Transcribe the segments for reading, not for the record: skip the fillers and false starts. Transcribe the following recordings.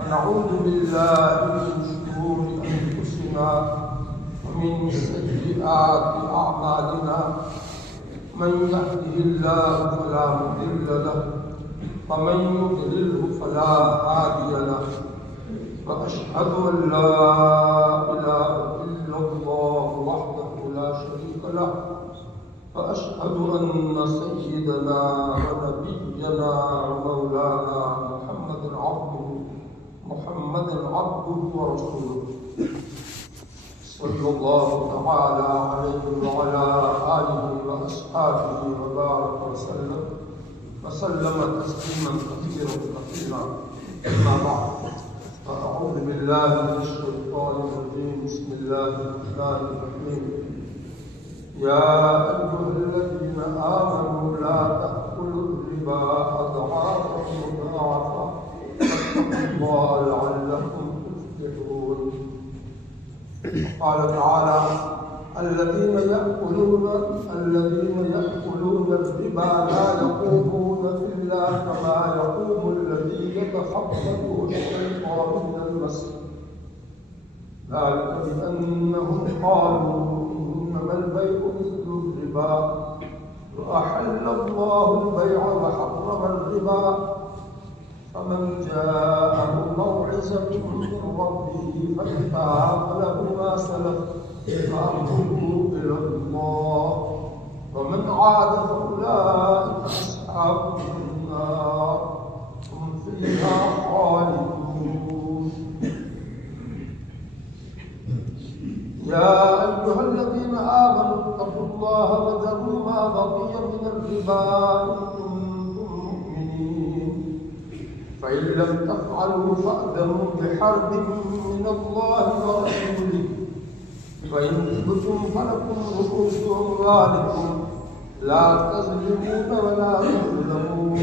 ونعوذ بالله من شرور أنفسنا ومن سيئات أعمالنا من يهده الله فلا مضل له ومن يضلله فلا هادي له وأشهد أن لا إله إلا الله وحده لا شريك له وأشهد أن سيدنا ونبينا ومولانا محمد عبده ورسوله صلى الله تعالى عليه وعلى آله وأصحابه وبارك وسلم تسليما كثيرا أما بعد فأعوذ بالله من الشيطان الرجيم بسم الله الرحمن الرحيم يا أيها الذين آمنوا لا تأكلوا الربا أضعافا مضاعفة واتقوا الله لعلكم تفلحون. قال تعالى الذين يأكلون الربا لا يقومون إلا كما يقوم الذي يتخبطه الشيطان من المس ذلك بأنهم قالوا إنما البيع مثل الربا وأحل الله البيع وحرم الربا فمن جاءه موعظة من ربه فانتهى فله ما سلف فأمره إلى الله ومن عاد فأولئك أصحاب النار هم فيها خالدون. يا أيها الذين آمنوا اتقوا الله وذروا ما بقي من الربا إن كنتم مؤمنين فإن لم تفعلوا فأذنوا بحرب من الله ورسوله فإن تبتم فلكم رؤوس أموالكم لا تظلمون ولا تظلمون.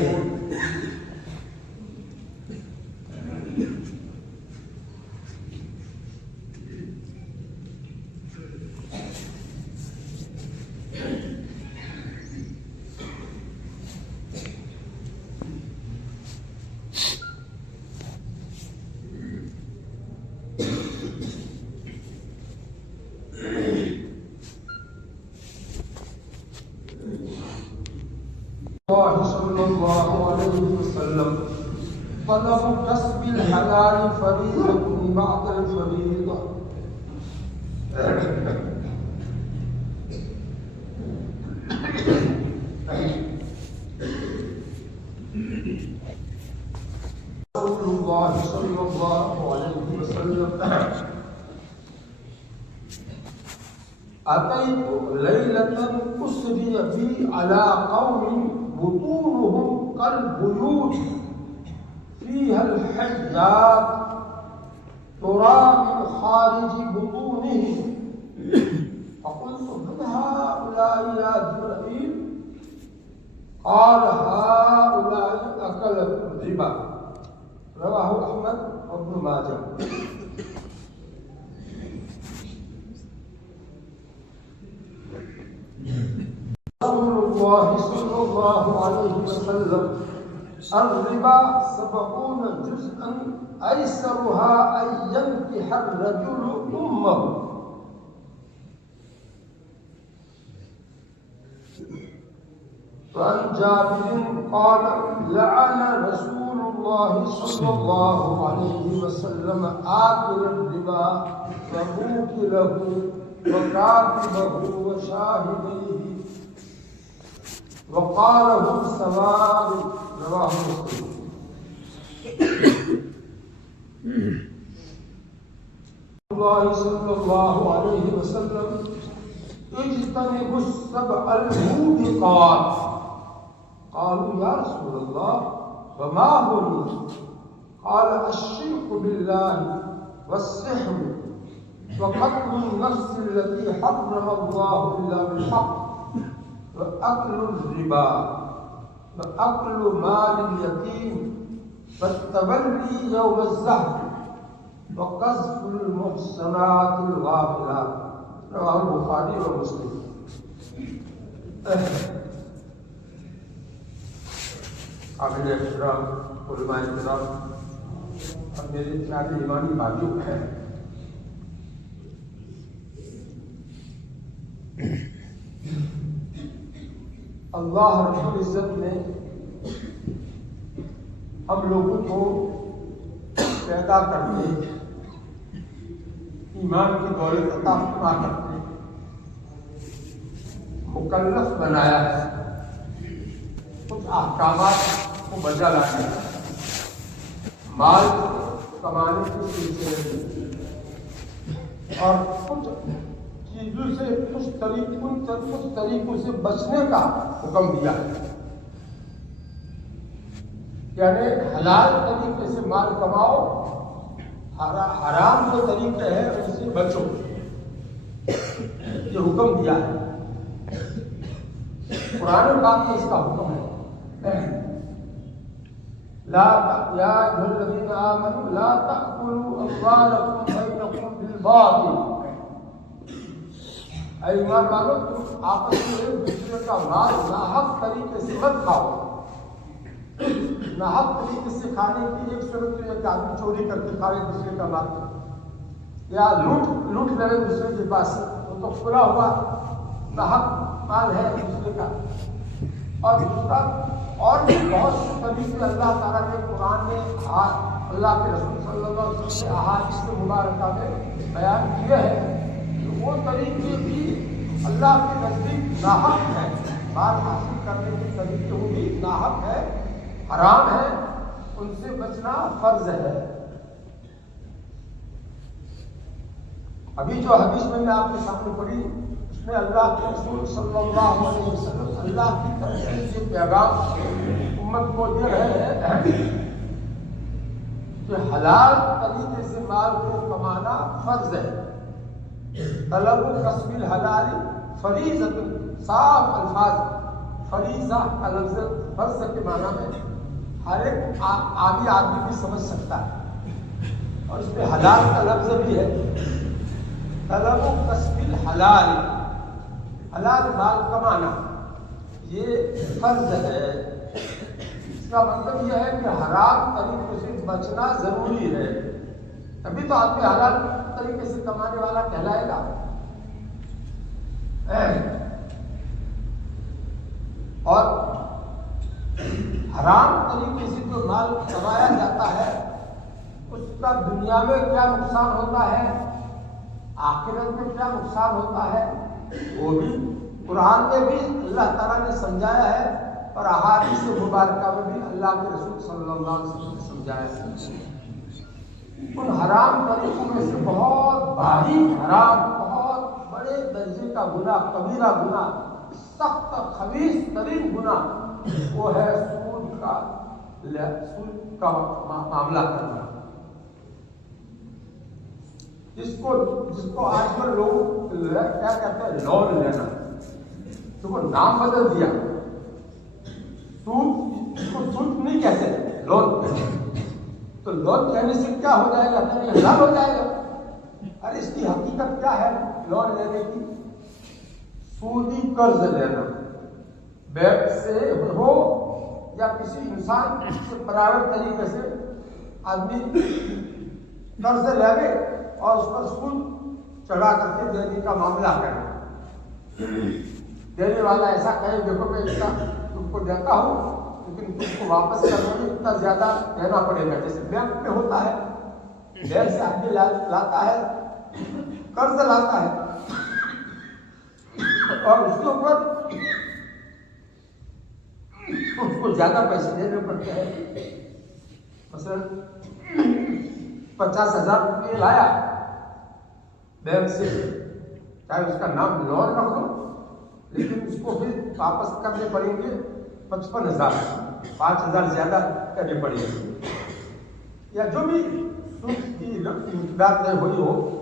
صلى الله عليه وسلم طلب كسب الحلال فريضة بعد الفريضة. رسول الله صلى الله عليه وسلم أتيت ليلة أسري بي على قوم بطونهم كالبيوت فيها الحيات ترى من خارج بطونهم فقلت من هؤلاء يا جبرائيل؟ قال هؤلاء أكلة الربا رواه أحمد وابن ماجه. رسول الله صلى الله عليه وسلم الربا 70 جزءا أيسرها أن ينكح الرجل أمه. فعن جابر قال لعن رسول الله صلى الله عليه وسلم آكل الربا وموكله وكاتبه وشاهديه وقال هم سواء رواه مسلم. الله صلى الله عليه وسلم اجتنبوا السبع الموبقات. قالوا يا رسول الله وما هن؟ قال الشرك بالله والسحر وقتل النفس التي حرم الله إلا بالحق وأكل الربا وأكل مال اليتيم والتولي يوم الزحف وقذف المحصنات الغافلات رواه البخاري ومسلم. قابل احترام علماء کرام، میرے پیارے ایمانی بھائیوں ہے، اللہ رب العزت نے ہم لوگوں کو پیدا کرتے، ایمان کی دولت عطا فرما کرتے مکلف بنایا ہے، کچھ احکامات کو بجا لانے، مال کمانے کے سلسلے میں، اور کچھ چیزوں سے کچھ طریقوں سے بچنے کا حکم دیا ہے، یعنی حلال طریقے سے مال کماؤ، حرام جو طریقے ہیں ان سے بچو، یہ حکم دیا ہے۔ قرآن پاک میں اس کا حکم ہے، لا یا ایھا الذین آمنوا لا تأکلوا اموالکم بینکم بالباطل، اے ایمان والو تم آپس میں ایک دوسرے کا مال ناحق طریقے سے مت کھاؤ۔ ناحق طریقے سے کھانے کی ایک صورت تو یہ کہ آدمی چوری کر کے کھائے دوسرے کا مال، یا لوٹ لے دوسرے کے پاس، وہ تو کھلا ہوا ناحق مال ہے دوسرے کا۔ اور دوسرا اور بھی بہت سے طریقے اللہ تعالیٰ نے قرآن میں اللہ کے رسول صلی اللہ علیہ وسلم نے احادیث مبارکہ میں بیان کیے ہیں کہ وہ طریقے بھی اللہ کے نزدیک ناحق ہے، مال حاصل کرنے کے طریقے وہ بھی ناحق ہے، حرام ہے، ان سے بچنا فرض ہے۔ ابھی جو حدیث میں نے آپ کے سامنے پڑھی اس میں اللہ کے رسول صلی اللہ علیہ وسلم اللہ کی طرف سے یہ پیغام امت کو دے رہے ہیں کہ حلال طریقے سے مال کو کمانا فرض ہے۔ طلب کسب الحلال فریضۃ، صاف الفاظ فریضہ کا لفظ فرض کے معنی میں ہر ایک عامی آدمی بھی سمجھ سکتا ہے، اور اس میں حلال کا لفظ بھی ہے، طلب کسب الحلال، حلال مال کمانا یہ فرض ہے۔ اس کا مطلب یہ ہے کہ حرام طریقے سے بچنا ضروری ہے، تبھی تو آدمی حلال طریقے سے کمانے والا کہلائے گا۔ اور حرام طریقے سے جو مال کمایا جاتا ہے اس کا دنیا میں کیا نقصان ہوتا ہے، آخرت میں کیا نقصان ہوتا ہے، وہ بھی قرآن میں بھی اللہ تعالیٰ نے سمجھایا ہے، اور احادیث مبارکہ میں بھی اللہ کے رسول صلی اللہ علیہ وسلم نے سمجھایا ہے۔ ان حرام طریقوں میں سے بہت بھاری حرام، بہت بڑے درجے کا گناہ، کبیرہ گناہ، سخت خبیث ترین گناہ وہ ہے سود کا معاملہ کرنا، جس کو آج کل لوگ کیا کہتے ہیں، لون لینا، تو وہ نام بدل دیا، سود نہیں کہتے، لون کہتے۔ تو لون کہنے سے کیا ہو جائے گا، کہ حلال ہو جائے گا؟ ارے اس کی حقیقت کیا ہے لون لینے کی؟ سودی قرض لینا، بینک سے ہو یا کسی انسان سے پرائیویٹ طریقے سے آدمی قرض لے اور اس پر سود چڑھا کر کے دینے کا معاملہ کرے۔ دینے والا ایسا کہے دیکھو میں اتنا تم کو دیتا ہوں لیکن تم کو واپس کرنے میں اتنا زیادہ دینا پڑے گا، جیسے بینک میں ہوتا ہے، بینک سے آدمی لاتا ہے، قرض لاتا ہے اور اس کے اوپر اس کو زیادہ پیسے دینے پڑتے ہیں۔ مثلا 50,000 روپئے لایا بینک سے، چاہے اس کا نام لون رکھ دو، لیکن اس کو پھر واپس کرنے پڑیں گے 55,000، 5,000 زیادہ کرنے پڑیں گے، یا جو بھی سود کی مقدار طے ہوئی ہو۔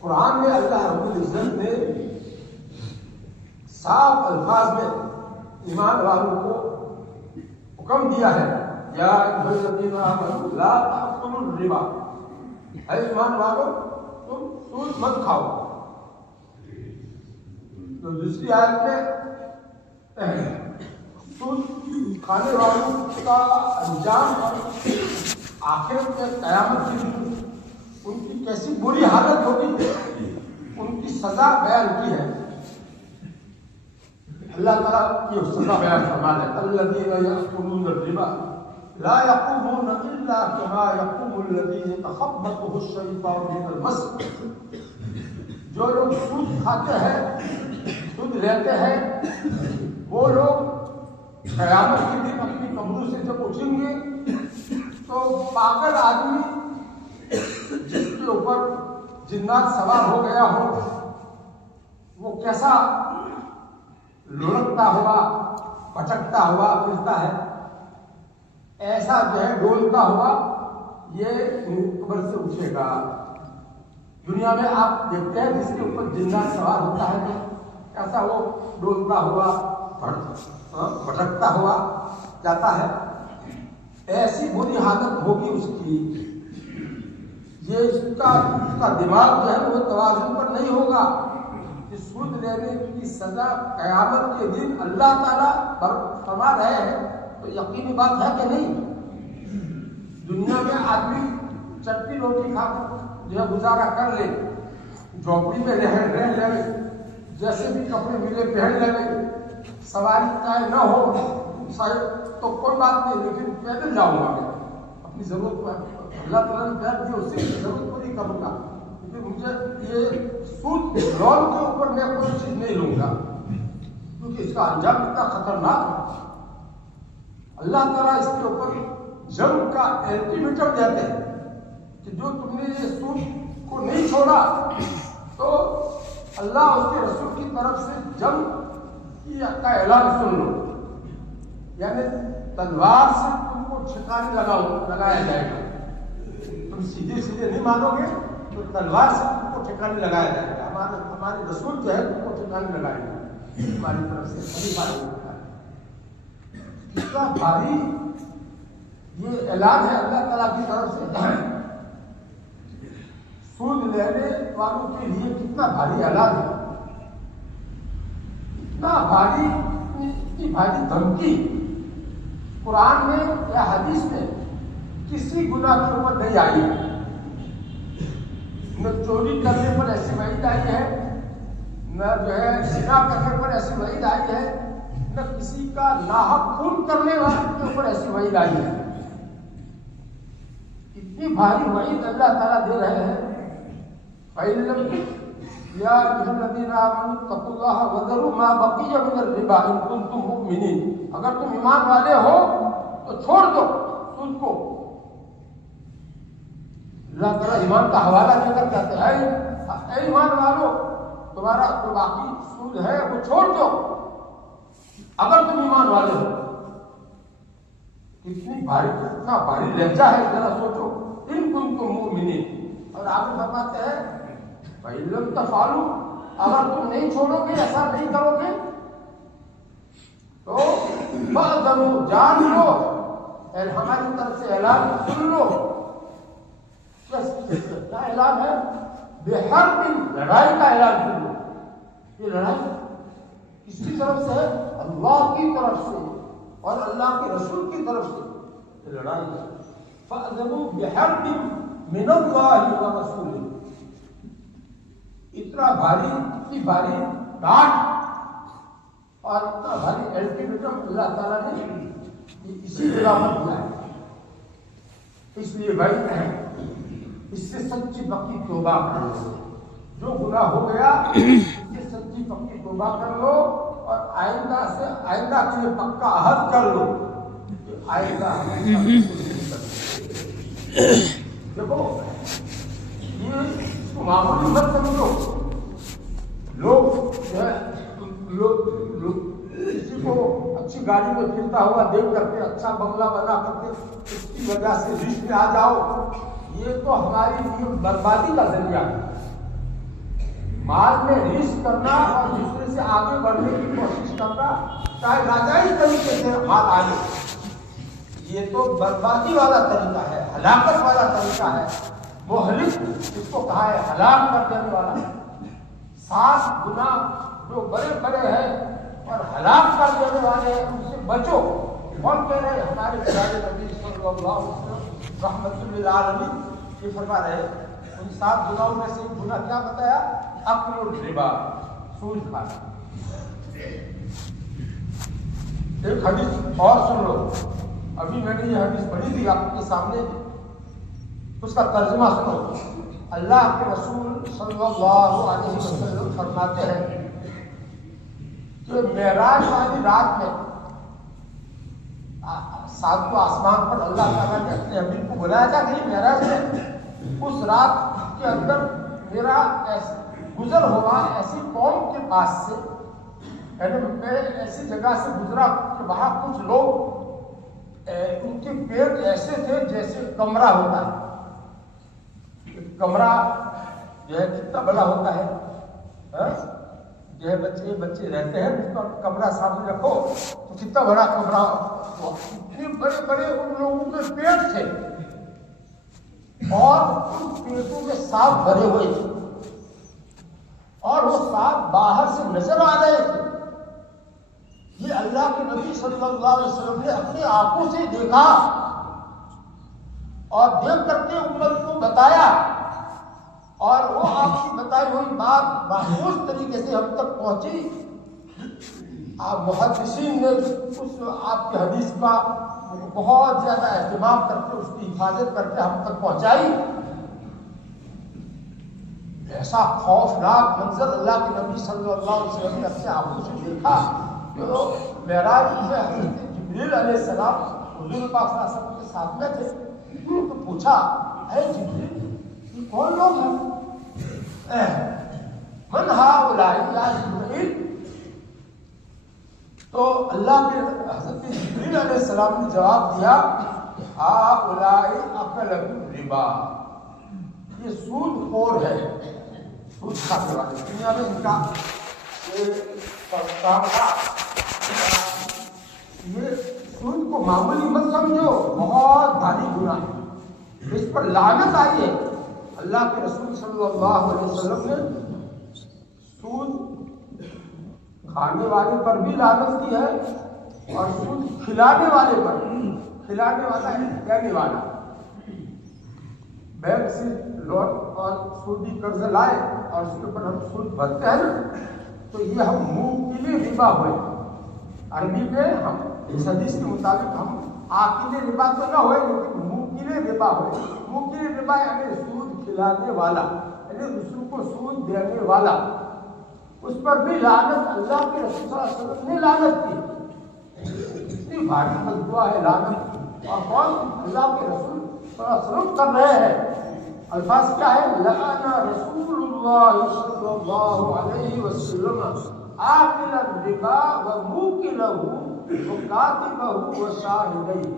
قرآن میں اللہ رب العزت نے صاف الفاظ میں ایمان والوں کو حکم دیا ہے یا الذین آمنوا لا تأکلوا الربا، اے ایمان والو تم سود مت کھاؤ. تو دوسری آیت میں سود کھانے والوں کا انجام آخرت میں قیامت کے دن ان کی کیسی بری حالت ہوگی، ان کی سزا بیان کی ہے. اللہ تعالیٰ کی سزا بیان فرما ہے الذین یأکلون الربا لا یقومون الا کما یقوم الذی یتخبطہ الشیطان من المس. جو لوگ سود کھاتے ہیں، سود لیتے ہیں، وہ لوگ قیامت کے دن اپنی قبروں سے جب اٹھیں گے تو پاگل آدمی جس کے اوپر جنات سوار ہو گیا ہو وہ کیسا لڑکتا ہوا پھٹکتا ہوا پھرتا ہے، ایسا جو ہے ڈولتا ہوا یہ قبر سے اٹھے گا. دنیا میں آپ دیکھتے ہیں جس کے اوپر جنات سوار ہوتا ہے تو کیسا وہ ڈولتا ہوا پھٹکتا ہوا جاتا ہے. ایسی بری حالت ہوگی اس کی، یہ اس کا دماغ جو ہے وہ توازن پر نہیں ہوگا. سود لینے کی سزا قیامت کے دن اللہ تعالیٰ فرما رہے ہیں تو یقینی بات ہے کہ نہیں. دنیا میں آدمی چٹنی روٹی کھا کر جو ہے گزارا کر لے، جھوپڑی میں رہ لے، جیسے بھی کپڑے ملے پہن لے، سواری طے نہ ہو تو کوئی بات نہیں، لیکن پیدل جاؤں گا میں اپنی ضرورت پر، اللہ تعالیٰ نے پیار دی اسی کی ضرورت پوری کروں گا. مجھے یہ سود لون کے اوپر میں کوئی چیز نہیں لوں گا کیونکہ اس کا انجام اتنا خطرناک ہے. اللہ تعالیٰ اس کے اوپر جنگ کا الٹیمیٹم دیتے ہیں کہ جو تم نے یہ سود کو نہیں چھوڑا تو اللہ اس کے رسول کی طرف سے جنگ کا اعلان سن لو، یعنی تلوار سے تم کو ٹھکانے لگایا جائے گا. تم سیدھے نہیں مانو گے تو تلوار سے تم کو ٹھکانے لگایا جائے گا. ہمارے رسول جو ہے تم کو ٹھکانے لگائے گا ہماری طرف سے. کتنا بھاری یہ اعلان ہے اللہ تعالیٰ کی طرف سے. سود لینے والوں کے لیے کتنا بھاری اعلان ہے، اتنا بھاری، اتنی بھاری دھمکی قرآن میں یا حدیث میں کسی گناہ کے اوپر نہیں آئی ہے. نہ چوری کرنے پر ایسی وعید آئی ہے، نہ جو ہے زنا کرنے پر ایسی وعید آئی ہے، نہ کسی کا ناحق خون کرنے والے کے اوپر ایسی وعید آئی ہے. اتنی بھاری وعید اللہ تعالیٰ دے رہے ہیں. یا ایھا الذین آمنوا اتقوا اللہ وذروا ما بقی من الربا ان کنتم مؤمنین. اگر تم ایمان والے ہو تو چھوڑ دو سود کو. اللہ تعالیٰ ایمان کا حوالہ دے کر کہتے ہیں اے ایمان والو تمہارا جو باقی سود ہے وہ چھوڑ دو اگر تم ایمان والے ہو. کتنی بھاری، کتنا بھاری لہجہ ہے، ذرا سوچو. ان کنتم مؤمنین. اور آپ فرماتے ہیں فَإِن لَّمْ تَفْعَلُوا، اگر تم نہیں چھوڑو گے، ایسا نہیں کرو گے تو فَأْذَنُوا، جان لو، ہماری طرف سے اعلان سن لو. کیا اعلان ہے؟ بِحَرْبٍ، لڑائی کا اعلان سن لو. یہ لڑائی کس کی طرف سے ہے؟ اللہ کی طرف سے اور اللہ کے رسول کی طرف سے یہ لڑائی ہے. فَأْذَنُوا بِحَرْبٍ مِّنَ اللَّهِ وَرَسُولِهِ. اتنا بھاری ڈانٹ اور اتنا بھاری الٹیمیٹم اللہ تعالیٰ نے اسی جگہ پر دیا ہے. اس لیے بھائی اس سے سچی پکی توبہ کر لو. جو گناہ ہو گیا اس سے سچی پکی توبہ کر لو اور آئندہ کے لیے پکا عہد کر لو کہ آئندہ دیکھو یہ معمولی مت سمجھو. لوگ کسی کو اچھی گاڑی میں پھرتا ہوا دیکھ کر کے، اچھا بنگلہ بنا کر کے اس کی وجہ سے رشت میں آ جاؤ، یہ تو ہماری لیے بربادی کا ذریعہ ہے. مال میں رشت کرنا اور دوسرے سے آگے بڑھنے کی کوشش کرنا چاہے ناجائز طریقے سے مال آئے یہ تو بربادی والا طریقہ ہے، ہلاکت والا طریقہ ہے۔ مہلک اس کو کہا ہے ہلاک کر دینے والا۔ 7 گناہ جو بڑے بڑے ہیں اور ہلاک کر دینے والے ہیں، ان سے بچو۔ کون کہہ رہے ہیں؟ ہمارے پیارے نبی صلی اللہ علیہ وسلم رحمت للعالمین یہ فرما رہے ہیں۔ ان 7 گناہوں میں سے ایک گناہ کیا بتایا؟ اکل الربا، سود کھانا۔ ایک حدیث اور سن لو، ابھی میں نے یہ حدیث پڑھی تھی آپ کے سامنے، اس کا ترجمہ سنو۔ اللہ کے رسول صلی اللہ علیہ وسلم فرماتے ہیں کہ معراج والی رات میں 7واں آسمان پر اللہ تعالیٰ نے اپنے حبیب کو بلایا تھا کہ معراج میں اس رات کے اندر میرا گزر ہوا ایسی قوم کے پاس سے، میں ایسی جگہ سے گزرا کہ وہاں کچھ لوگ ان کے پیٹ ایسے تھے جیسے کمرہ ہوتا ہے۔ کمرہ جو ہے کتنا بڑا ہوتا ہے، جو ہے بچے رہتے ہیں، اس کا کمرہ سامنے رکھو تو کتنا بڑا کمرہ، اتنے بڑے بڑے ان لوگوں کے پیٹ تھے اور ان پیٹوں میں سانپ بھرے ہوئے تھے اور وہ سانپ باہر سے نظر آ رہے تھے۔ یہ اللہ کے نبی صلی اللہ علیہ وسلم نے اپنی آنکھوں سے دیکھا اور دیکھ کر کے امت کو بتایا، اور وہ آپ کی بتائی ہوئی بات محفوظ طریقے سے ہم تک پہنچی۔ آپ محدثین نے اس آپ کی حدیث کا بہت زیادہ اہتمام کر کے اس کی حفاظت کر کے ہم تک پہنچائی۔ ایسا خوفناک منظر اللہ کے نبی صلی اللہ علیہ وسلم نے اپنے آنکھوں سے دیکھا۔ معراج میں حضرت جبریل علیہ السلام حضور پاک صلی اللہ علیہ وسلم کے ساتھ میں تھے، تو پوچھا اے جبریل یہ کون لوگ ہیں؟ من ہؤلاء یا جبریل؟ تو اللہ کے حضرت جبریل علیہ السلام نے جواب دیا ہؤلاء اکلۃ الربا، یہ سود خور ہے، سود کھانے والے۔ دنیا میں ان کا کام تھا۔ یہ سود کو معمولی مت سمجھو، بہت بھاری گناہ ہے، اس پر لعنت آئی ہے۔ اللہ کے رسول صلی اللہ علیہ وسلم نے سود کھانے والے پر بھی لعنت کی ہے اور سود کھلانے والے پر، کھلانے والا ہے دینے والا۔ بینک سے لون اور سودی قرض لائے اور اس کے اوپر ہم سود بھرتے ہیں نا، تو یہ ہم موکل ربا ہوئے۔ عربی میں ہم اس حدیث کے مطابق ہم عاقل ربا تو نہ ہوئے لیکن موکل ربا ہوئے۔ موکل ربا یعنی سود کھلانے والا، یعنی دوسروں کو سود دینے والا، اس پر بھی لعنت اللہ کے رسول صلی اللہ علیہ وسلم نے لعنت کی۔ اتنی بھاری بددعا ہے لعنت، اور کون؟ اللہ کے رسول صلی اللہ علیہ وسلم کر رہے ہیں۔ الفاظ کیا ہے؟ لعن رسول اللہ صلی اللہ علیہ وسلم آکل الربا وموکلہ وکاتبہ وشاہدیہ۔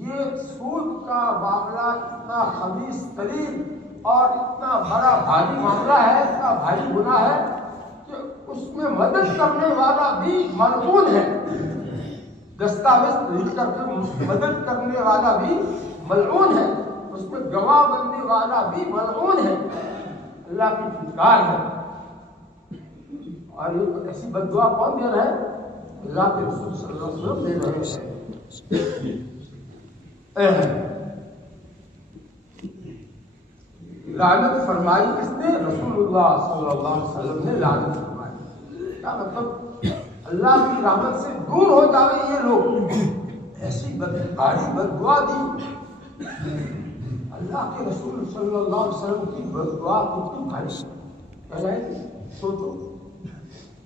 یہ سود کا معاملہ اتنا خبیث ترین اور اتنا بڑا بھاری معاملہ ہے، اتنا بھاری گناہ ہے کہ اس میں مدد کرنے والا بھی ملعون ہے۔ دستاویز لکھ کر کے مدد کرنے والا بھی ملعون ہے، اس میں گواہ بننے والا بھی ملعون ہے۔ اللہ کی پھٹکار ہے۔ اور یہ ایسی بددعا کون دے رہا ہے؟ اللہ کے رسول صلی اللہ علیہ وسلم دے رہے ہیں۔ لعنت فرمائی کس نے؟ رسول اللہ صلی اللہ علیہ وسلم نے لعنت فرمائی۔ کیا مطلب؟ اللہ کی رحمت سے دور ہو جاوے یہ لوگ، ایسی بھاری بددعا دی۔ اللہ کے رسول صلی اللہ علیہ وسلم کی بددعا کتنی بھاری ہے، سوچو۔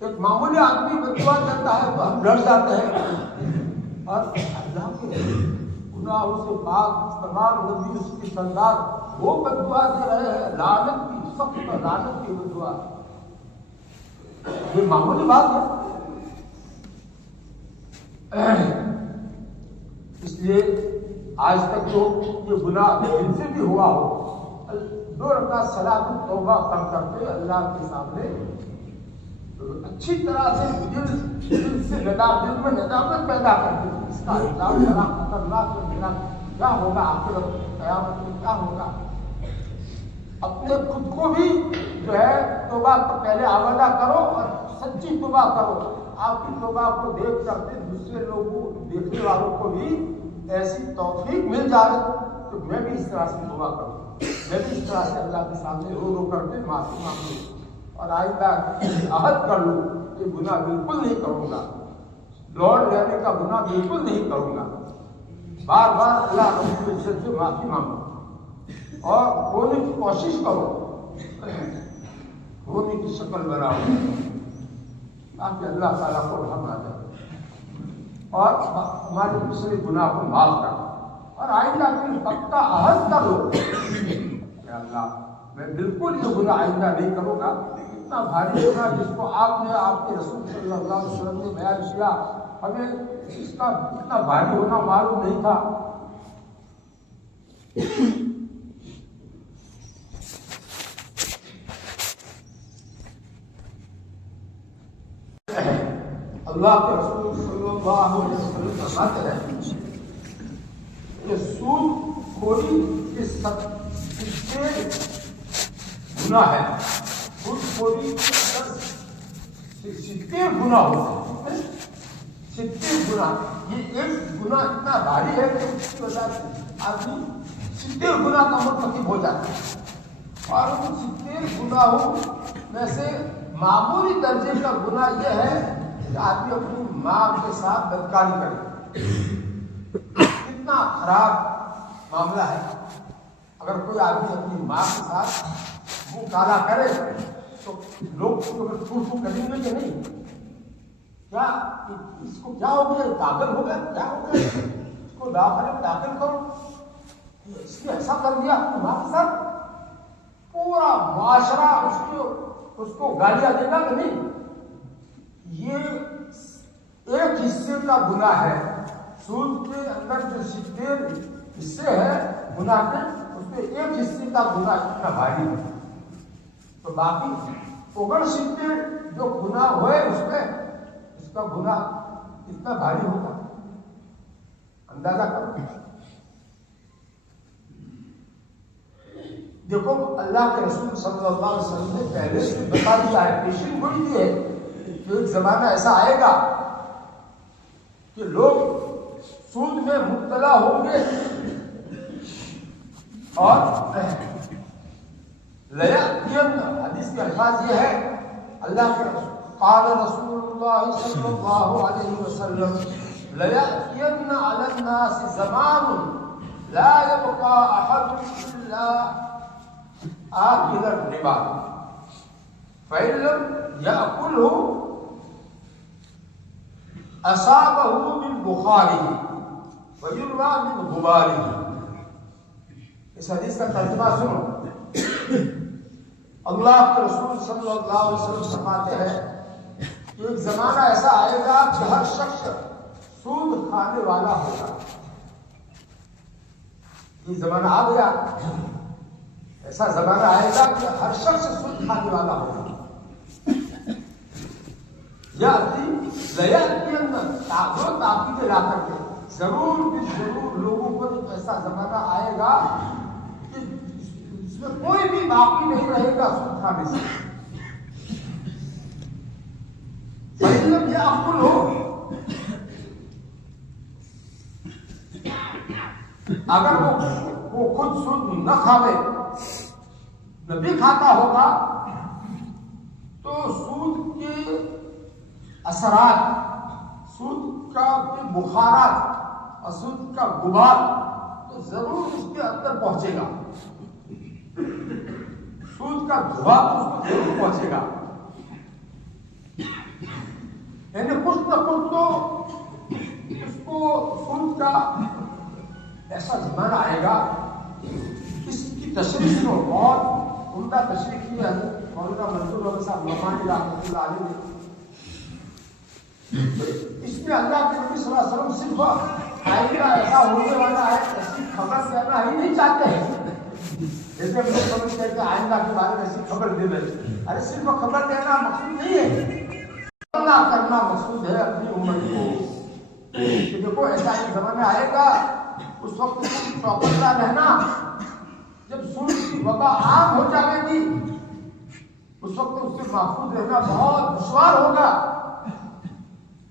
ایک معمولی آدمی بددعا کرتا ہے تو ہم ڈر جاتے ہیں، اور اللہ کے گناہوں سے پاک تمام نبی اس کی سردار وہ بددعا دے رہے ہیں، لعنت کی، سخت لعنت کی بددعا۔ یہ معمولی بات ہے؟ اس لیے آج تک جو یہ گناہ دل سے بھی ہوا ہو، 2 رکعت صلاۃ التوبہ کر کر کے اللہ کے سامنے اچھی طرح سے دل سے دل میں ندامت پیدا کرتے ہیں اس کا عذاب بڑا خطرناک ہے، میرا کیا ہوگا آخرت قیامت میں کیا ہوگا. اپنے خود کو بھی جو ہے توبہ کو پہلے آمادہ کرو اور سچی توبہ کرو. آپ کی توبہ کو دیکھ کر کے دوسرے لوگوں دیکھنے والوں کو بھی ایسی توفیق مل جائے تو میں بھی اس طرح سے توبہ کروں، میں بھی اس طرح سے اللہ کے سامنے رو رو کر کے معافی مانگ لوں اور آئندہ عہد کر لوں کہ گناہ بالکل نہیں کروں گا، لوٹ لینے کا گناہ بالکل نہیں کروں گا. بار بار اللہ رب العزت سے معافی مانگو اور ہونے کی کوشش کرو، ہونے کی شکل بناؤ تاکہ اللہ تعالیٰ کو رحم آ جائے اور ہمارے پچھلے گناہ کو معاف کر اور آئندہ پھر پکا عہد کر لو کہ اللہ میں بالکل یہ گناہ آئندہ نہیں کروں گا. اتنا بھاری گناہ جس کو آپ نے آپ کے رسول صلی اللہ علیہ وسلم نے بیان کیا، ہمیں اس کا اتنا بھاری ہونا معلوم نہیں تھا. اللہ کے رسول صلی اللہ علیہ وسلم فرماتے ہیں کہ سود خوری کے سب سے گناہ ہے. سود خوری کے 70 گناہ ہوتے ہیں، 70 گناہ. یہ ایک گناہ اتنا بھاری ہے کہ اس کی وجہ سے آدمی 70 گناہ کا مرتکب ہو جاتا ہے. اور ان 70 گناہوں میں سے معمولی درجے کا گناہ یہ ہے کہ آدمی اپنی ماں کے ساتھ بدکاری کرے. کتنا خراب معاملہ ہے. اگر کوئی آدمی اپنی ماں کے ساتھ منہ کالا کرے تو لوگ پھو کریں گے کہ نہیں؟ کیا اس کو کیا ہو گیا؟ پاگل ہو گیا؟ کیا ہو گیا؟ اس کو داخلے میں داخل کرو. اس نے ایسا کر دیا اپنی ماں کے ساتھ، پورا معاشرہ اس کو گالیاں دے گا کہ نہیں؟ یہ ایک حصے کا گناہ ہے. سود کے اندر جو 70 حصے ہیں گناہ کے، اس میں ایک حصے کا گناہ اتنا بھاری ہے. تو باقی 69 جو گناہ ہوئے اس میں اس کا گناہ کتنا بھاری ہوگا اندازہ کرو. دیکھو اللہ کے رسول صلی اللہ علیہ وسلم نے پہلے سے بتا دیا ہے، پیشن گوئی دی ہے کہ ایک زمانہ ایسا آئے گا کہ لوگ سود میں مبتلا ہوں گے اور حدیث کے الفاظ یہ ہے، اللہ کے قال رسول اللہ صلی اللہ علیہ وسلم لَيَأْتِيَنَّ عَلَى النَّاسِ زَمَانٌ لَا يَبْقَى أَحَدٌ إِلَّا آكل الربا فإن لم يأكله أصابه من بخاره ويروى من غباره. اس حدیث کا ترجمہ سنو. اللہ کے رسول صلی اللہ علیہ وسلم فرماتے ہیں کہ ایک زمانہ ایسا آئے گا کہ ہر شخص سود کھانے والا ہوگا. یہ زمانہ آ گیا، ایسا زمانہ آئے گا کہ ہر شخص سود کھانے والا ہوگا. تاکید لا کر کے ضرور بھی ضرور لوگوں پر ایسا زمانہ آئے گا کہ اس میں کوئی بھی باقی نہیں رہے گا سود کھانے سے. مطلب یہ عقل ہو، اگر وہ خود سود نہ کھاوے نہ بھی کھاتا ہوگا تو سود کے اثرات، سود کا بخارات اور سود کا غبار تو ضرور اس کے اندر پہنچے گا. سود کا دھواں اس کو ضرور پہنچے گا. یعنی کچھ نہ کچھ تو اس کو سود کا ایسا زمانہ آئے گا. اس کی تشریح کو بہت عمدہ تشریح کی ہے مولانا منظور احمد صاحب ممانی رحمۃ اللہ علیہ نے. اس میں اللہ کے نبی صلی اللہ علیہ وسلم صرف آئندہ ایسا ہونے والا ہے ایسی خبر دینا ہی نہیں چاہتے ہیں. جیسے ہم لوگ سمجھتے ہیں کہ آئندہ کے بارے میں ایسی خبر دے رہے، ارے صرف خبر دینا مقصود نہیں ہے. کرنا مقصود ہے اپنی امت کو کہ دیکھو ایسا ایک زمانہ آئے گا اس وقت تم چوکنا رہنا، جب سود کی وبا عام ہو جائے گی اس وقت اس سے محفوظ رہنا بہت دشوار ہوگا۔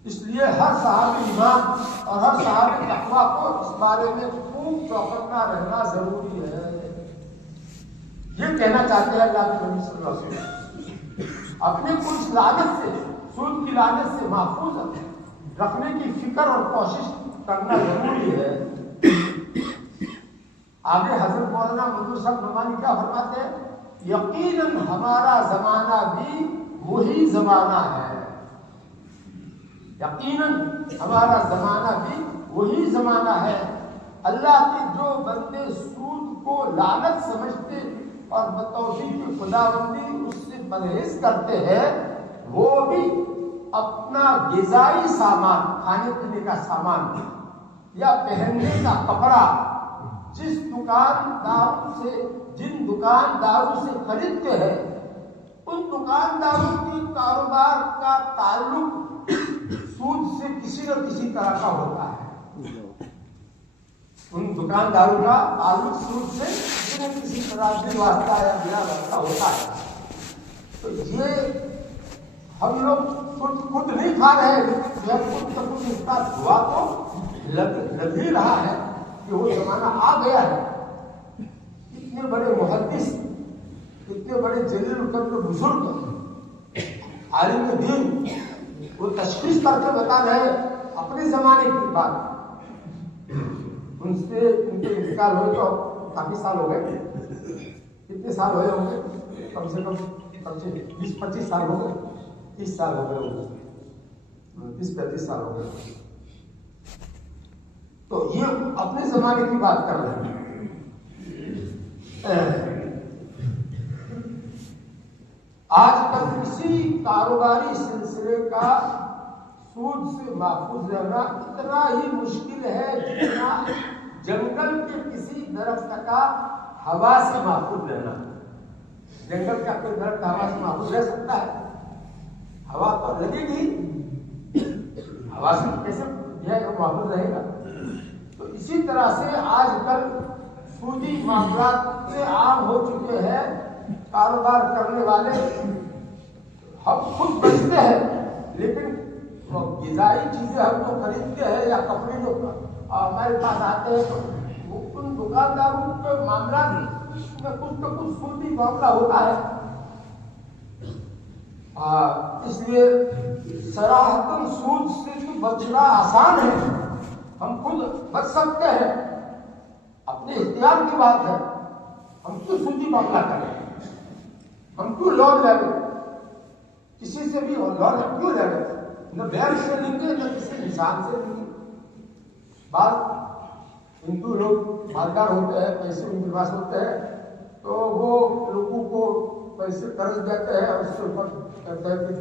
اس لیے ہر صحابی ایمان اور ہر صحابی تقویٰ کو اس بارے میں خوب چوکنا رہنا ضروری ہے۔ یہ کہنا چاہتے ہیں اللہ کے نبی صلی اللہ علیہ وسلم، اپنے کو اس لعنت سے، سود کی لعنت سے محفوظ رکھنے کی فکر اور کوشش کرنا ضروری ہے۔ آگے حضرت مولانا منظور صاحب نعمانی کیا فرماتے ہیں؟ یقیناً ہمارا زمانہ بھی وہی زمانہ ہے، یقیناً ہمارا زمانہ بھی وہی زمانہ ہے۔ اللہ کے جو بندے سود کو لعنت سمجھتے اور بتوفیق خداوندی اس سے پرہیز کرتے ہیں، وہ بھی اپنا غذائی سامان، کھانے پینے کا سامان یا پہننے کا کپڑا جس جن دکانداروں سے خریدتے ہیں، ان دکانداروں کی کاروبار کا تعلق سود سے کسی نہ کسی طرح کا ہوتا ہے۔ ان دکانداروں کا تعلق سود سے کسی نہ کسی طرح سے واسطہ یا بلا واسطہ ہوتا ہے۔ تو یہ ہم لوگ خود نہیں کھا رہے، لیکن جب خود اس کا دعا تو لگ ہی رہا ہے کہ وہ زمانہ آ گیا ہے۔ اتنے بڑے محدث، اتنے بڑے جلیل القدر بزرگ عالم دین وہ تشخیص کر کے بتا رہے اپنے زمانے کی بات۔ ان کے انتقال ہوئے تو کافی سال ہو گئے، کتنے سال ہوئے ہوں گے؟ کم سے کم 20-25 سال ہو گئے، 30 سال ہو گئے ہوں گے، 30-35 سال ہو گئے۔ تو یہ اپنے زمانے کی بات کر رہے ہیں۔ آج کل کسی کاروباری سلسلے کا سود سے محفوظ رہنا اتنا ہی مشکل ہے جتنا جنگل کے کسی درخت کا ہوا سے محفوظ رہنا۔ جنگل کا کوئی درخت ہوا سے محفوظ رہ سکتا ہے؟ ہوا تو لگے گی، ہوا سے کیسے محفوظ رہے گا؟ تو اسی طرح سے آج کل سودی معاملات سے عام ہو چکے ہیں۔ کاروبار کرنے والے ہم خود بچتے ہیں، لیکن غذائی چیزیں ہم تو خریدتے ہیں یا کپڑے جو ہمارے پاس آتے ہیں، وہ ان دکانداروں کے معاملات میں کچھ نہ کچھ سودی معاملہ ہوتا ہے۔ اس لیے صراحتاً سود سے تو بچنا آسان ہے، ہم خود بچ سکتے ہیں، اپنے اختیار کی بات ہے۔ ہم کیوں سودی معاملہ کریں؟ ہم کیوں لون لے لیں؟ کسی سے بھی لون ہم کیوں لے لیں؟ نہ بینک سے لیں گے نہ کسی انسان سے لیں گے۔ بعض ہندو لوگ مالدار ہوتے ہیں، پیسے ان کے پاس ہوتے ہیں، تو وہ لوگوں کو پیسے قرض دیتے ہیں، اس کے اوپر کہتے ہیں کہ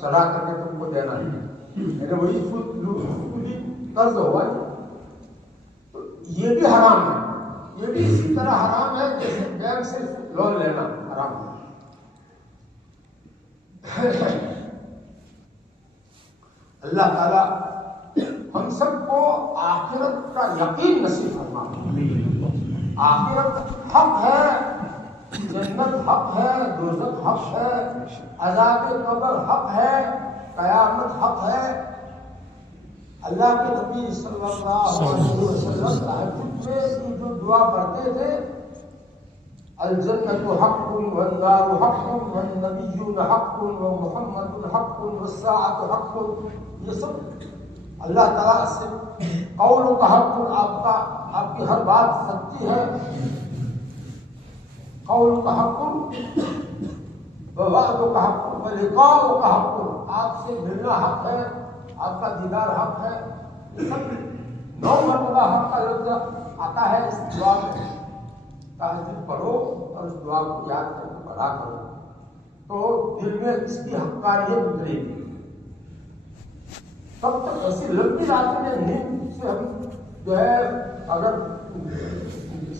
چڑھا کر کے تم کو دینا ہے، وہی سودی قرض ہوا۔ تو یہ بھی حرام ہے، یہ بھی اسی طرح حرام ہے جیسے بینک سے لون لینا حرام ہے۔ اللہ تعالی ہم سب کو آخرت کا یقین نصیب فرمائے۔ آخرت حق ہے، جنت حق ہے، دوزخ حق ہے، عذاب قبر حق ہے، قیامت حق ہے۔ اللہ کے نبی صلی اللہ علیہ وسلم تہجد میں جو دعا پڑھتے تھے، الجنت حق والنار حق والنبیون حق ومحمد حق والساعۃ حق، یہ سب اللہ تعالیٰ سے قول کا حق، آپ کی ہر بات سچی ہے، قول کا حق ووعد کا حق ولقاء کا حق، آپ سے ملنا حق ہے، آپ کا دیدار حق ہے۔ یہ سب 9 مرتبہ حق کا لفظ آتا ہے اس دعا میں۔ تہجد پڑھو اور اس دعا کو یاد کر کے پڑھا کرو تو دل میں اس کی حقانیت اترے گی۔ تب تک ایسی لمبی رات میں نیند سے ہم جو ہے اگر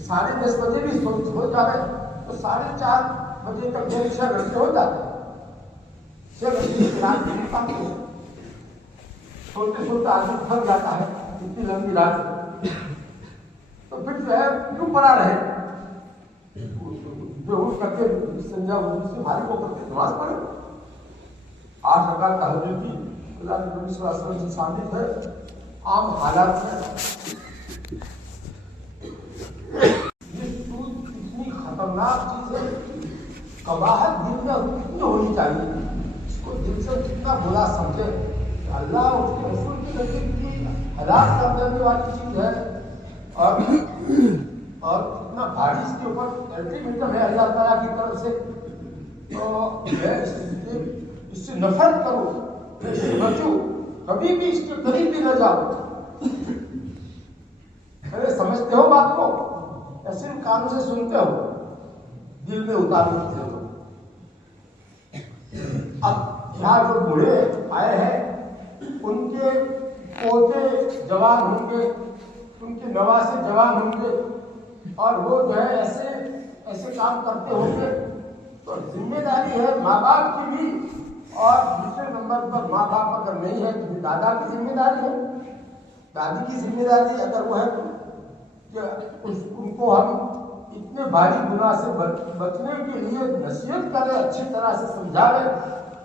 10:30 بجے بھی سو جائے تو 4:30 بجے تک 6 گھنٹے ہو جاتے ہیں۔ سوتے سوتے آدمی تھک جاتا ہے، اتنی لمبی رات، تو پھر جو ہے کیوں پڑا رہے؟ جو کر کے سنجا سے بھاری کو کر کے نماز پڑھے، 8 رکعت تہجد کی اللہ کے نبی صلی اللہ علیہ وسلم سے ثابت ہے عام حالات میں۔ یہ سود اتنی خطرناک چیز ہے، قباحت دل میں اتنی ہونی چاہیے، اس کو دل سے کتنا برا سمجھے، اللہ اس کے رسول کی نزدیک کی ہلاک کر دینے والی چیز ہے، اور اتنا بھاری اس کے اوپر الٹیمیٹم ہے اللہ تعالیٰ کی طرف سے، تو اس سے نفرت کرو، اس سے بچو، کبھی بھی اس کے قریب بھی نہ جاؤ۔ ارے سمجھتے ہو بات کو یا صرف کانوں سے سنتے ہو، دل میں اتار لیتے ہو؟ اب یہاں جو بوڑھے آئے ہیں ان کے پوتے جوان ہوں گے، ان کے نواسے جوان ہوں گے، اور وہ جو ہے ایسے کام کرتے ہوں گے، تو ذمہ داری ہے ماں باپ کی بھی، اور دوسرے نمبر پر ماں باپ اگر نہیں ہے تو دادا کی ذمہ داری ہے، دادی کی ذمہ داری اگر وہ ہے کہ ان کو ہم اتنے بھاری گناہ سے بچنے کے لیے نصیحت کریں، اچھی طرح سے سمجھاویں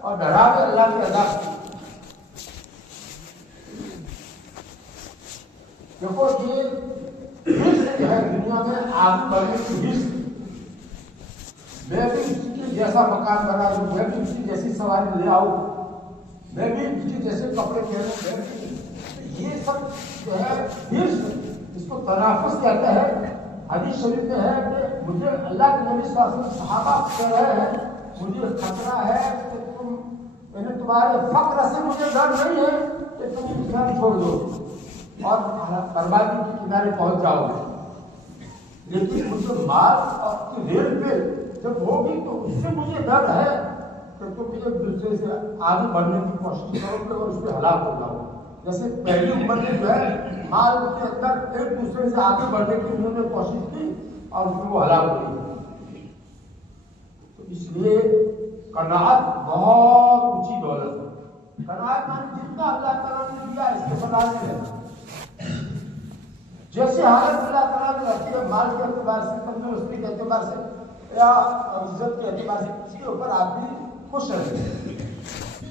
اور ڈراویں اللہ کے عذاب سے۔ دیکھو یہ رزق ہے دنیا میں آگے بڑھنے کی رزق، میں بھی اسی کے جیسا مکان بنا دوں، میں بھی اسی جیسی سواری لے آؤں، میں بھی اسی جیسے کپڑے پہنوں، میں بھی یہ سب جو ہے رزق، اس کو تنافس کہتے ہیں۔ حدیث شریف میں ہے کہ مجھے اللہ کے نبی صلی اللہ علیہ وسلم صحابہ کہہ رہے ہیں مجھے خطرہ ہے کہ تمہارے فقر سے مجھے ڈر نہیں ہے کہ تم اسلام چھوڑ دو اور بربادی کے کنارے پہنچ جاؤ گے، لیکن مجھے مال اور ریل پہ جب ہوگی تو اس سے مجھے ڈر ہے کہ تم ایک دوسرے سے آگے بڑھنے کی کوشش کرو گے اور اس پہ ہلاک ہو جاؤ گے۔ جیسے پہلی امت میں جو ہے مال کے اندر ایک دوسرے سے آگے بڑھنے کی انہوں نے کوشش کی اور اس میں وہ ہلاک ہو گئی۔ تو اس لیے قناعت بہت اونچی دولت ہے، قناعت مانے جتنا اللہ تعالیٰ نے دیا اس کے بدلے میں جیسے حالت اللہ تعالیٰ نے رکھی ہے، مال کے اعتبار سے، تندرستی کے اعتبار سے یا عزت کے اعتبار سے، اس کے اوپر آدمی خوش رہے،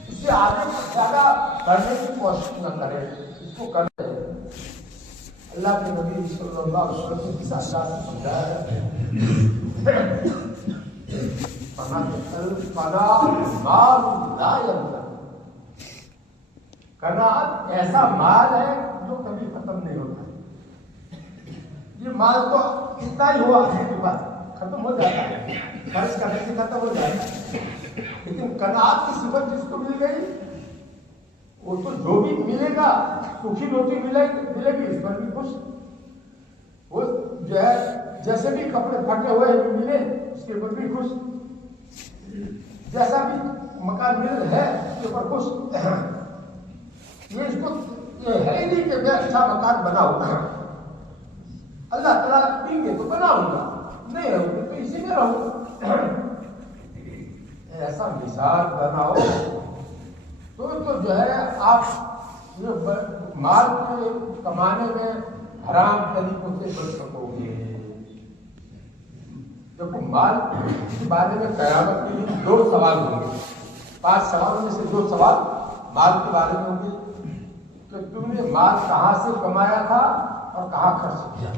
اس سے آگے زیادہ کرنے کی کوشش نہ کرے، اس کو کرے۔ اللہ کے نبی صلی اللہ علیہ وسلم نے کس انداز سے سمجھایا ہے، قناعت ایسا مال ہے جو کبھی ختم نہیں ہوتا۔ یہ مال تو کتنا ہی ہوا آپ کے پاس ختم ہو جاتا ہے، خرچ کرنے سے ختم ہو جاتا ہے، لیکن قناعت کی صفت جس کو مل گئی وہ تو جو بھی ملے گا، سوکھی روٹی ملے گی اس پر بھی خوش، وہ جو ہے جیسے بھی کپڑے پھٹے ہوئے ملے اس کے اوپر بھی خوش، جیسا بھی مکان مل ہے اس کے اوپر خوش۔ یہ اس کو یہ ہے نہیں کہ میں اچھا مکان بناؤں، اللہ تعالیٰ دیں گے تو بناؤں گا، نہیں ہے تو اسی میں رہوں، ایسا مثال بناؤ تو جو ہے آپ مال کے کمانے میں حرام طریقوں سے بچ سکو گے۔ دیکھو مال کے بارے میں قیامت کے لیے 2 سوال ہوں گے، 5 سوالوں میں سے 2 سوال مال کے بارے میں ہوں گے کہ تم نے مال کہاں سے کمایا تھا اور کہاں خرچ کیا۔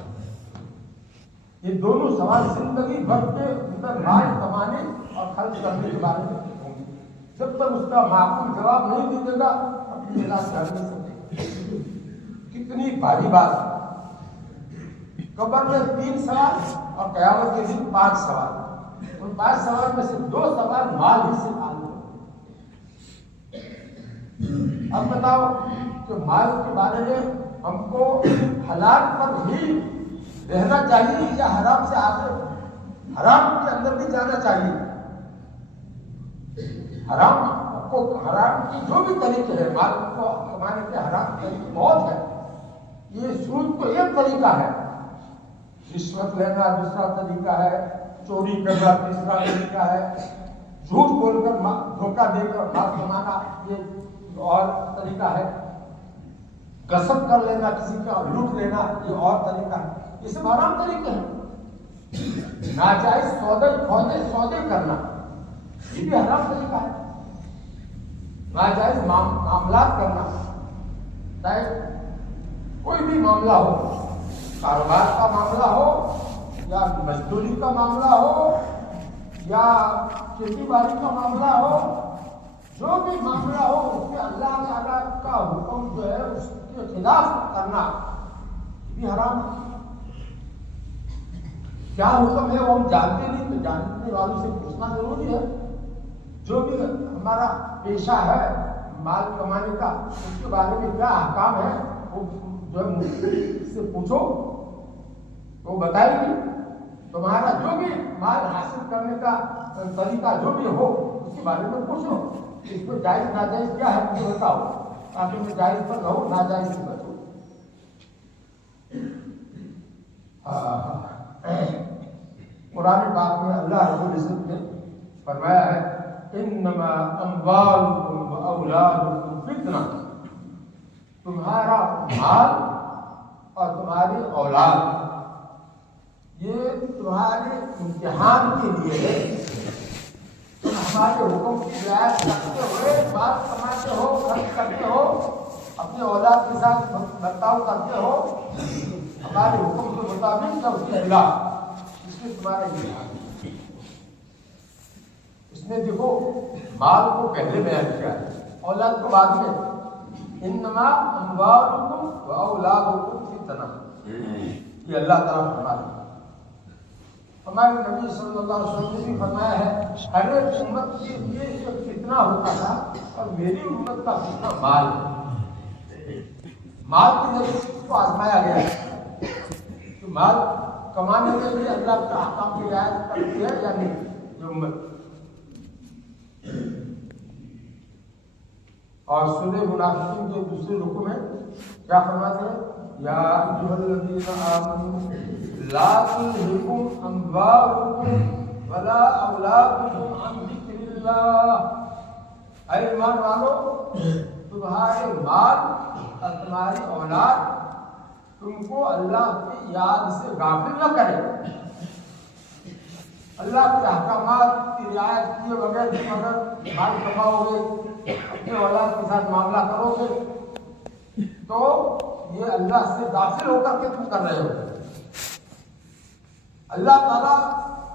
یہ دونوں سوال زندگی بھر کے اندر مال کمانے اور خرچ کرنے کے بارے میں ہوں گے۔ جب تک اس کا معقول جواب نہیں دیجیے گا اپنی جگہ سے ہٹ نہیں سکتے۔ کتنی بھاری بات، قبر میں 3 سوال اور قیامت کے دن 5 سوال، ان 5 سوال میں سے 2 سوال مال ہی سے تعلق ہے۔ اب بتاؤ کہ مال کے بارے میں ہم کو حلال پر ہی رہنا چاہیے یا حرام سے آگے حرام کے اندر بھی جانا چاہیے؟ حرام کی جو بھی طریقے ہیں مال کو کمانے کے حرام طریقے بہت ہے، یہ سود تو ایک طریقہ ہے، رشوت لینا دوسرا طریقہ ہے، چوری کرنا تیسرا طریقہ ہے، جھوٹ بول کر دھوکہ دے کر مال کمانا یہ اور طریقہ ہے، غصب کر لینا کسی کا لوٹ لینا یہ اور طریقہ ہے، یہ سب حرام طریقے ہیں۔ ناجائز سودے کرنا یہ بھی حرام طریقہ ہے، ناجائز معاملات کرنا، چاہے کوئی بھی معاملہ ہو، کاروبار کا معاملہ ہو یا مزدوری کا معاملہ ہو یا کھیتی باڑی کا معاملہ ہو، جو بھی معاملہ ہو اس میں اللہ تعالیٰ کا حکم جو ہے اس کے خلاف کرنا یہ بھی حرام ہے۔ کیا حکم ہے وہ ہم جانتے نہیں، تو جاننے والوں سے پوچھنا ضروری ہے۔ جو بھی ہمارا پیشہ ہے مال کمانے کا اس کے بارے میں کیا احکام ہے وہ جو ہے مفتی سے پوچھو، وہ بتائے گی۔ تمہارا جو بھی مال حاصل کرنے کا طریقہ جو بھی ہو اس کے بارے میں پوچھو، اس کو جائز ناجائز کیا ہے مجھے بتاؤ، تاکہ میں جائز پر رہوں ناجائز سے بچوں۔ قرآن پاک میں اللہ رب العزت نے فرمایا ہے انما اموالکم و اولادکم فتنہ، تمہارا مال اور تمہاری اولاد یہ تمہارے امتحان کے لیے ہے۔ تم ہمارے حکم کی رعایت کرتے ہوئے مال کماتے ہو، خرچ کرتے ہو، اپنے اولاد کے ساتھ برتاؤ کرتے ہو ہمارے حکم کے مطابق یا اس کے خلاف، اس میں تمہارا امتحان ہے۔ اس نے دیکھو مال کو پہلے بیان کیا ہے، اولاد کو بعد میں۔ انما اموالکم و اولادکم فتنہ، یہ اللہ تعالیٰ فرماتا ہے۔ ہمارے نبی صلی اللہ علیہ وسلم نے بھی فرمایا ہے ہر ایک امت کے لیے ایک فتنہ ہوتا تھا اور میری امت کا فتنہ مال ہے۔ مال کی ذریعے کو آزمایا گیا ہے کہ مال کمانے کے لیے اللہ کے احکام کی رعایت کرتی ہے یا نہیں یہ امت۔ اور سورہ منافقین کے دوسرے رکوع میں کیا فرماتے ہیں؟ یا ایھا الذین آمنوا لا تلہکم اموالکم ولا اولادکم عن ذکر اللہ، اے ایمان والو تمہارے مال اور تمہاری اولاد تم کو اللہ کی یاد سے غافل نہ کرے۔ اللہ کے احکامات کی رعایت کیے بغیر تم اگر مال کماؤ گے، اپنے اولاد کے ساتھ معاملہ کرو گے تو یہ اللہ سے غافل ہو کر کے تم کر رہے ہو۔ اللہ تعالیٰ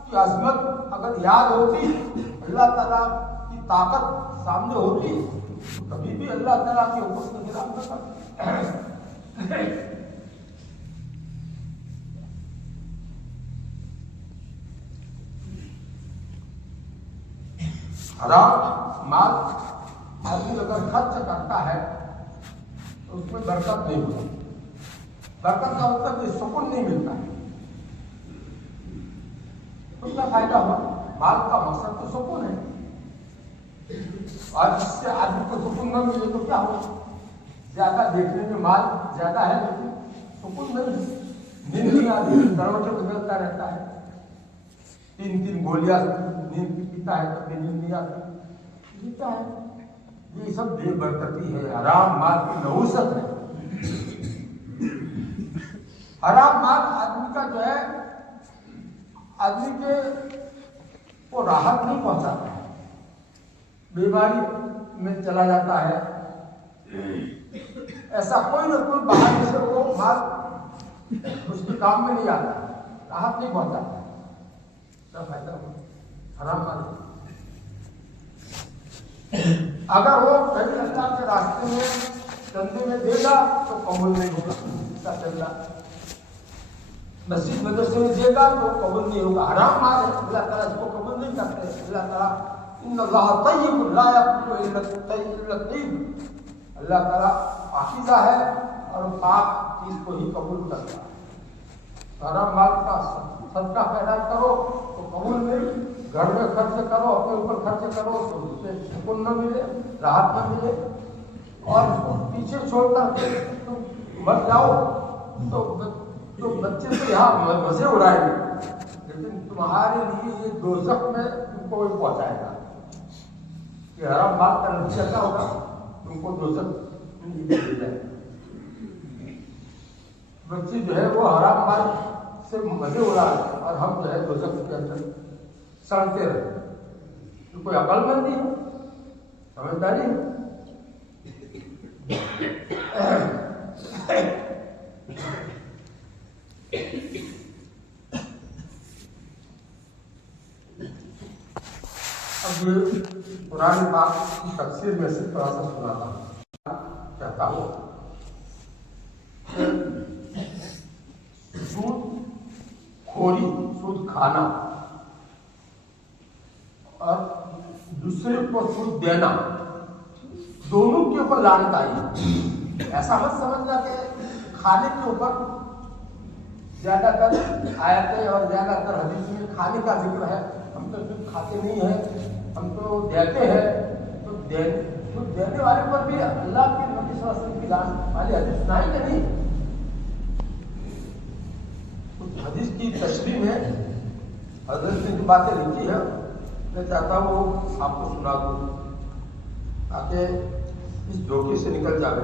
کی عظمت اگر یاد ہوتی، اللہ تعالیٰ کی طاقت سامنے ہوتی تو کبھی بھی اللہ تعالیٰ کے حکم کے خلاف نہ کرتے۔ حرام مال آدمی اگر خرچ کرتا ہے تو اس میں برکت نہیں ہوتی۔ برکت کا مطلب یہ سکون نہیں ملتا ہے، تو کیا فائدہ ہوا؟ مال کا مقصد تو سکون ہے، اور اس سے آدمی کو سکون نہ ملے تو کیا ہو؟ زیادہ دیکھنے میں مال زیادہ ہے لیکن سکون نہیں، نیند نہیں آتی، دروازے بدلتا رہتا ہے، 3 گولیاں نیند کی پیتا ہے تو نیند نہیں آتی، پیتا ہے۔ یہ سب بے برکتی ہے، حرام مال کی نحوست ہے۔ حرام مال آدمی کا جو ہے آدمی کے کو راحت نہیں پہنچاتا ہے، بیماری میں چلا جاتا ہے، ایسا کوئی نہ کوئی باہر سے وہ مال اس کے کام میں نہیں آتا، راحت نہیں پہنچاتا، کیا فائدہ ہو؟ حرام مال اگر وہ کہیں اللہ کے راستے میں چندے میں دے گا تو قبول نہیں ہوگا، اس کا چندہ مسجد مدرسے میں دے گا تو قبول نہیں ہوگا، حرام مال ہے، اللہ تعالیٰ اس کو قبول نہیں کرتے۔ اللہ تعالیٰ ان اللہ طیب لا یقبل الا الطیب، اللہ تعالیٰ پاکیزہ ہے اور پاک چیز کو ہی قبول کرتا ہے۔ حرام مال کا صدقہ خیرات کرو تو قبول نہیں، گھر میں خرچ کرو، اپنے اوپر خرچ کرو تو اس سے سکون نہ ملے، راحت نہ ملے، اور اس کو پیچھے چھوڑ کر کے تم مر جاؤ تو بچے تو یہاں مزے اڑائیں گے لیکن تمہارے لیے یہ دوزخ میں تم کو پہنچائے گا۔ کہ حرام مال کا نتیجہ کیا ہوگا؟ تم کو دوزخ دے جائے. بچی جو ہے وہ حرام مال سے مزے اڑا ہے اور ہم جو ہے دوزخ کے اندر سڑتے رہے. تو کوئی عقل مندی ہے؟ سمجھداری ہے؟ اب یہ قرآن پاک کی تفسیر میں سے تھوڑا سا سناتا چاہتا ہوں. سود خوری، سود کھانا اور دوسرے کو سود دینا، دونوں کے اوپر لعنت آئی ہے. ایسا مت سمجھنا کہ کھانے کے اوپر زیادہ تر آیتیں اور زیادہ تر حدیث میں کھانے کا ذکر ہے. ہم تو صرف کھاتے نہیں ہیں، ہم تو دیتے ہیں. تو دینے والے پر بھی اللہ کے نبی صلی اللہ علیہ وسلم کی لعنت والی حدیث سنائی کہ نہیں؟ حدیث کی تشریح میں حضرت نے جو باتیں لکھی ہے میں چاہتا ہوں وہ آپ کو سنا دوں تاکہ اس دھوکے سے نکل جائے.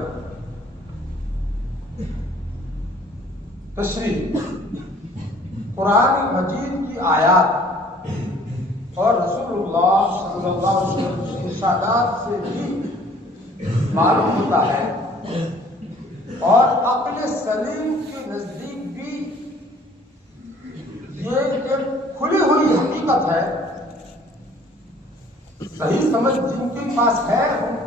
تشریح: قرآن مجید کی آیات اور رسول اللہ صلی اللہ علیہ وسلم کی ارشادات سے بھی معلوم ہوتا ہے اور عقل سلیم کے نزدیک بھی یہ ایک کھلی ہوئی حقیقت ہے. صحیح سمجھ جن کے پاس ہے